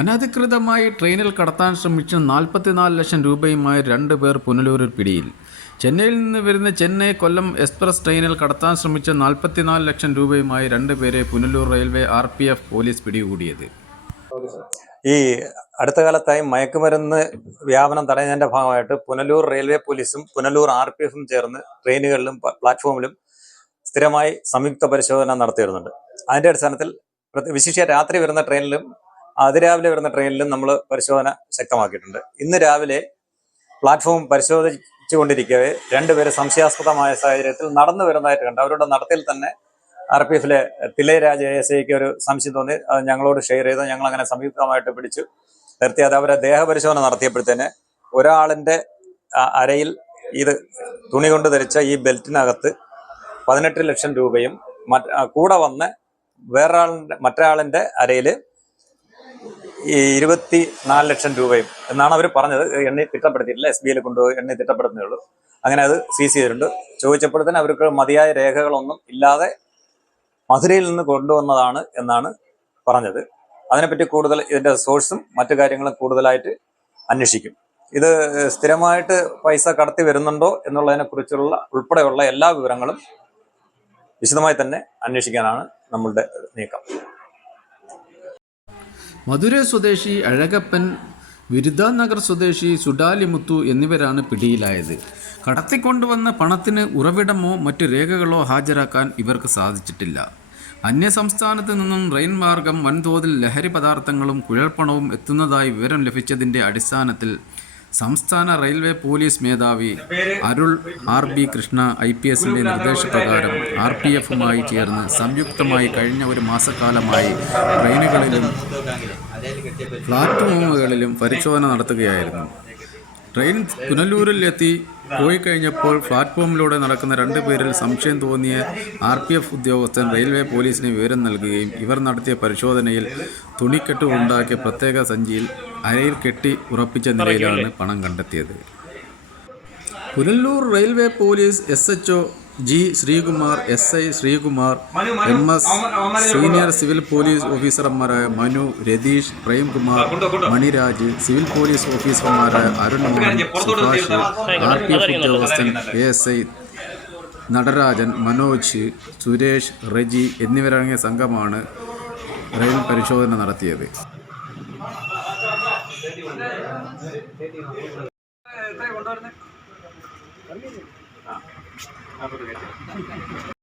അനധികൃതമായി ട്രെയിനിൽ കടത്താൻ ശ്രമിച്ച 44 ലക്ഷം രൂപയുമായി 2 പേർ പുനലൂരിൽ പിടിയിൽ. ചെന്നൈയിൽ നിന്ന് വരുന്ന ചെന്നൈ കൊല്ലം എക്സ്പ്രസ് ട്രെയിനിൽ കടത്താൻ ശ്രമിച്ച 44 ലക്ഷം രൂപയുമായി 2 പേരെ പുനലൂർ റെയിൽവേ RPF പോലീസ് പിടികൂടിയത്. ഈ അടുത്ത കാലത്തായി മയക്കുമരുന്ന് വ്യാപനം തടയുന്നതിന്റെ ഭാഗമായിട്ട് പുനലൂർ റെയിൽവേ പോലീസും പുനലൂർ RPFും ചേർന്ന് ട്രെയിനുകളിലും പ്ലാറ്റ്ഫോമിലും സ്ഥിരമായി സംയുക്ത പരിശോധന നടത്തി വരുന്നുണ്ട്. അതിന്റെ അടിസ്ഥാനത്തിൽ വിശേഷിച്ച് രാത്രി വരുന്ന ട്രെയിനിലും അതിരാവിലെ വരുന്ന ട്രെയിനിലും നമ്മൾ പരിശോധന ശക്തമാക്കിയിട്ടുണ്ട്. ഇന്ന് രാവിലെ പ്ലാറ്റ്ഫോം പരിശോധിച്ചുകൊണ്ടിരിക്കവേ 2 പേര് സംശയാസ്പദമായ സാഹചര്യത്തിൽ നടന്നു വരുന്നതായിട്ട് കണ്ട് അവരുടെ നടത്തിൽ തന്നെ RPFിലെ തിലയരാജ് ASIക്ക് ഒരു സംശയം തോന്നി. അത് ഞങ്ങളോട് ഷെയർ ചെയ്ത് ഞങ്ങൾ അങ്ങനെ സംയുക്തമായിട്ട് പിടിച്ചു നിർത്തി. അത് അവരെ ദേഹപരിശോധന നടത്തിയപ്പോഴത്തേന് ഒരാളിന്റെ അരയിൽ ഇത് തുണി കൊണ്ട് ധരിച്ച ഈ ബെൽറ്റിനകത്ത് 18 ലക്ഷം രൂപയും കൂടെ വന്ന് മറ്റൊരാളിന്റെ അരയില് ഈ 24 ലക്ഷം രൂപയും എന്നാണ് അവർ പറഞ്ഞത്. എണ്ണി തിട്ടപ്പെടുത്തിയിട്ടില്ല. SBIയിൽ കൊണ്ടുപോയി എണ്ണി തിട്ടപ്പെടുന്നേ ഉള്ളൂ. അങ്ങനെ അത് സീസ് ചെയ്തിട്ടുണ്ട്. ചോദിച്ചപ്പോഴത്തേന് അവർക്ക് മതിയായ രേഖകളൊന്നും ഇല്ലാതെ മധുരയിൽ നിന്ന് കൊണ്ടുവന്നതാണ് എന്നാണ് പറഞ്ഞത്. അതിനെപ്പറ്റി കൂടുതൽ ഇതിന്റെ സോഴ്സും മറ്റു കാര്യങ്ങളും കൂടുതലായിട്ട് അന്വേഷിക്കും. ഇത് സ്ഥിരമായിട്ട് പൈസ കടത്തി വരുന്നുണ്ടോ എന്നുള്ളതിനെ കുറിച്ചുള്ള ഉൾപ്പെടെയുള്ള എല്ലാ വിവരങ്ങളും വിശദമായി തന്നെ അന്വേഷിക്കാനാണ് നമ്മളുടെ നീക്കം. മധുര സ്വദേശി അഴകപ്പൻ, വിരുദ്ധാനഗർ സ്വദേശി സുഡാലിമുത്തു എന്നിവരാണ് പിടിയിലായത്. കടത്തിക്കൊണ്ടുവന്ന പണത്തിന് ഉറവിടമോ മറ്റു രേഖകളോ ഹാജരാക്കാൻ ഇവർക്ക് സാധിച്ചിട്ടില്ല. അന്യസംസ്ഥാനത്ത് നിന്നും റെയിൽ മാർഗം വൻതോതിൽ ലഹരി പദാർത്ഥങ്ങളും കുഴൽപ്പണവും എത്തുന്നതായി വിവരം ലഭിച്ചതിൻ്റെ അടിസ്ഥാനത്തിൽ സംസ്ഥാന റെയിൽവേ പോലീസ് മേധാവി അരുൾ RB കൃഷ്ണ IPSന്റെ നിർദ്ദേശപ്രകാരം RPFുമായി ചേർന്ന് സംയുക്തമായി കഴിഞ്ഞ ഒരു മാസക്കാലമായി ട്രെയിനുകളിലും പ്ലാറ്റ്ഫോമുകളിലും പരിശോധന നടത്തുകയായിരുന്നു. ട്രെയിൻ പുനലൂരിൽ എത്തി പോയി കഴിഞ്ഞപ്പോൾ പ്ലാറ്റ്ഫോമിലൂടെ നടക്കുന്ന 2 പേരിൽ സംശയം തോന്നിയ RPF ഉദ്യോഗസ്ഥൻ റെയിൽവേ പോലീസിന് വിവരം നൽകുകയും ഇവർ നടത്തിയ പരിശോധനയിൽ തുണിക്കെട്ട് ഉണ്ടാക്കിയ പ്രത്യേക സഞ്ചിയിൽ അരയിൽ കെട്ടി ഉറപ്പിച്ച നിലയിലാണ് പണം കണ്ടെത്തിയത്. Punalur railway police SHO G Sreekumar, SI Sreekumar, MS, senior civil police ഓഫീസർമാരായ മനു, രതീഷ്, പ്രേംകുമാർ, മണിരാജ്, സിവിൽ പോലീസ് ഓഫീസർമാരായ അരുൺ, സുഭാഷ്, RPF ഉദ്യോഗസ്ഥൻ ASI നടരാജൻ, മനോജ്, സുരേഷ്, റെജി എന്നിവരടങ്ങിയ സംഘമാണ് റെയിൽ പരിശോധന നടത്തിയത്.